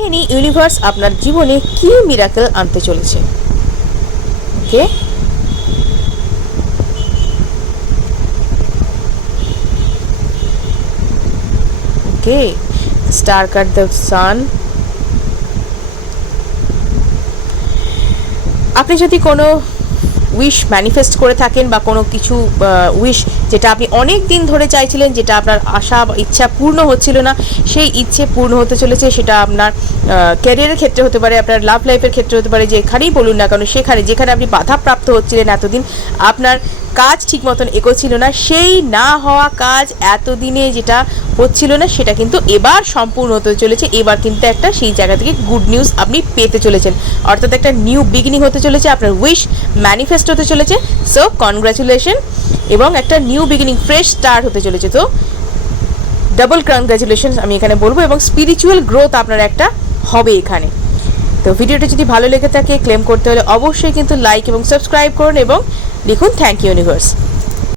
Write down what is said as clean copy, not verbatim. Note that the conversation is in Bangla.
এখানে ইউনিভার্স আপনার জীবনে কি মিরাকেল আনতে চলেছে। ওকে, ওকে, স্টার কার্ড দ্য সান। আপনি যদি কোনো উইশ ম্যানিফেস্ট করে থাকেন বা কোনো কিছু উইশ যেটা আপনি অনেক দিন ধরে চাইছিলেন, যেটা আপনার আশা বা ইচ্ছা পূর্ণ হচ্ছিল না, সেই ইচ্ছে পূর্ণ হতে চলেছে। সেটা আপনার ক্যারিয়ারের ক্ষেত্রে হতে পারে, আপনার লাভ লাইফের ক্ষেত্রে হতে পারে, যেখানেই বলুন না কেন, সেখানে যেখানে আপনি বাধাপ্রাপ্ত হচ্ছিলেন এতদিন, আপনার কাজ ঠিক মতন এগোচ্ছিল না, সেই না হওয়া কাজ এতদিনে যেটা হচ্ছিল না সেটা কিন্তু এবার সম্পূর্ণ হতে চলেছে। এবার কিন্তু একটা সেই জায়গা থেকে গুড নিউজ আপনি পেতে চলেছেন, অর্থাৎ একটা নিউ বিগিনিং হতে চলেছে, আপনার উইশ ম্যানিফেস্ট হতে চলেছে। সো কনগ্রাচুলেশন, এবং একটা নিউ বিগিনিং, ফ্রেশ স্টার্ট হতে চলেছে। তো ডাবল কনগ্রাচুলেশন আমি এখানে বলবো, এবং স্পিরিচুয়াল গ্রোথ আপনার একটা হবে এখানে। তো ভিডিওটা যদি ভালো লেগে থাকে, ক্লেম করতে হলে অবশ্যই কিন্তু লাইক এবং সাবস্ক্রাইব করুন এবং লিখুন থ্যাংক ইউ ইউনিভার্স।